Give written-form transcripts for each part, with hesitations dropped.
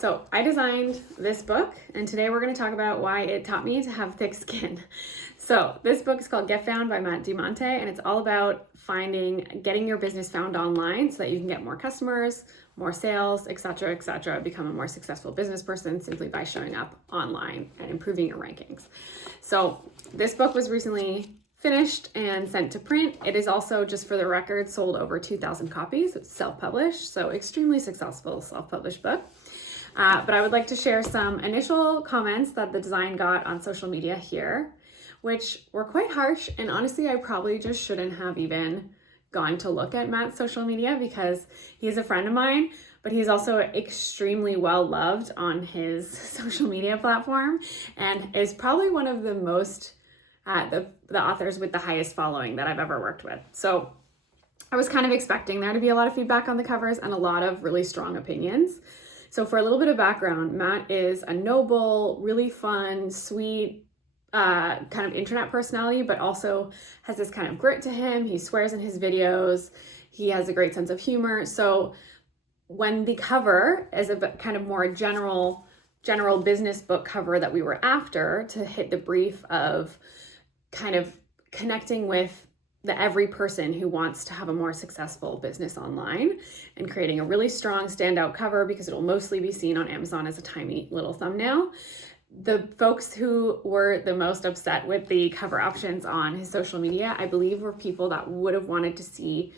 So I designed this book, and today we're going to talk about why it taught me to have thick skin. So this book is called Get Found by Matt Diamante, and it's all about getting your business found online so that you can get more customers, more sales, etc., become a more successful business person simply by showing up online and improving your rankings. So this book was recently finished and sent to print. It is also, just for the record, sold over 2,000 copies. It's self-published, so extremely successful self-published book. But I would like to share some initial comments that the design got on social media here, which were quite harsh. And honestly, I probably just shouldn't have even gone to look at Matt's social media because he's a friend of mine, but he's also extremely well loved on his social media platform and is probably one of the most, the authors with the highest following that I've ever worked with. So I was kind of expecting there to be a lot of feedback on the covers and a lot of really strong opinions. So for a little bit of background, Matt is a noble, really fun, sweet, kind of internet personality, but also has this kind of grit to him. He swears in his videos. He has a great sense of humor. So when the cover is a kind of more general business book cover that we were after to hit the brief of kind of connecting with every person who wants to have a more successful business online and creating a really strong standout cover because it'll mostly be seen on Amazon as a tiny little thumbnail. The folks who were the most upset with the cover options on his social media, I believe, were people that would have wanted to see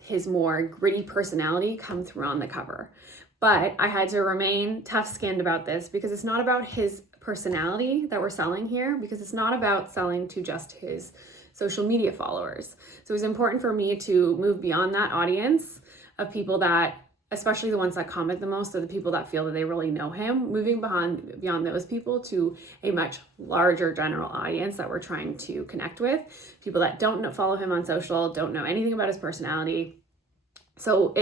his more gritty personality come through on the cover. But I had to remain tough-skinned about this because it's not about his personality that we're selling here, because it's not about selling to just his social media followers. So it was important for me to move beyond that audience of people that, especially the ones that comment the most, or the people that feel that they really know him, moving beyond those people to a much larger general audience that we're trying to connect with, people that don't follow him on social, don't know anything about his personality. So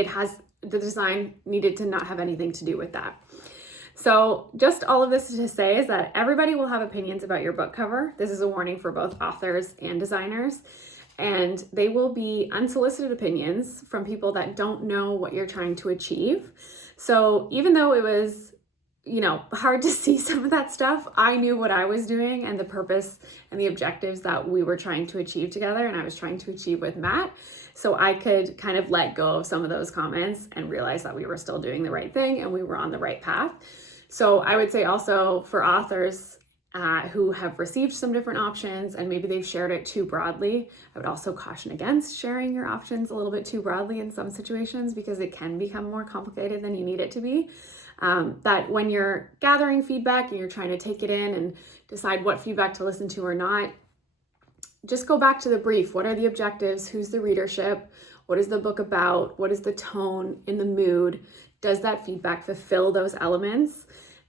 the design needed to not have anything to do with that. So just all of this to say is that everybody will have opinions about your book cover. This is a warning for both authors and designers. And they will be unsolicited opinions from people that don't know what you're trying to achieve. So even though it was, hard to see some of that stuff, I knew what I was doing and the purpose and the objectives that we were trying to achieve together and I was trying to achieve with Matt. So I could kind of let go of some of those comments and realize that we were still doing the right thing and we were on the right path. So I would say also for authors who have received some different options and maybe they've shared it too broadly, I would also caution against sharing your options a little bit too broadly in some situations because it can become more complicated than you need it to be. That when you're gathering feedback and you're trying to take it in and decide what feedback to listen to or not, just go back to the brief. What are the objectives? Who's the readership? What is the book about? What is the tone in the mood? Does that feedback fulfill those elements?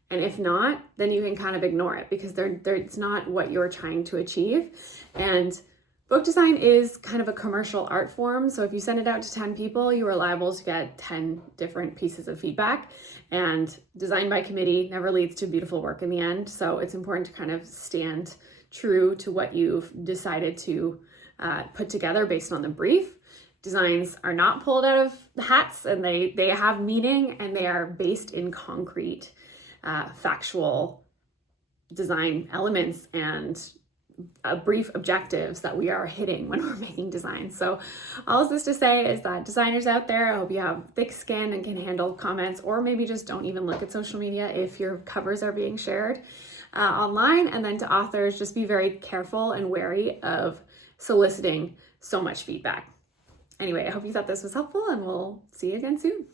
And if not, then you can kind of ignore it because it's not what you're trying to achieve. And book design is kind of a commercial art form. So if you send it out to 10 people, you are liable to get 10 different pieces of feedback. And design by committee never leads to beautiful work in the end. So it's important to kind of stand true to what you've decided to put together based on the brief. Designs are not pulled out of the hats and they have meaning and they are based in concrete, factual design elements and brief objectives that we are hitting when we're making designs. So all of this to say is that designers out there, I hope you have thick skin and can handle comments, or maybe just don't even look at social media if your covers are being shared online. And then to authors, just be very careful and wary of soliciting so much feedback. Anyway, I hope you thought this was helpful and we'll see you again soon.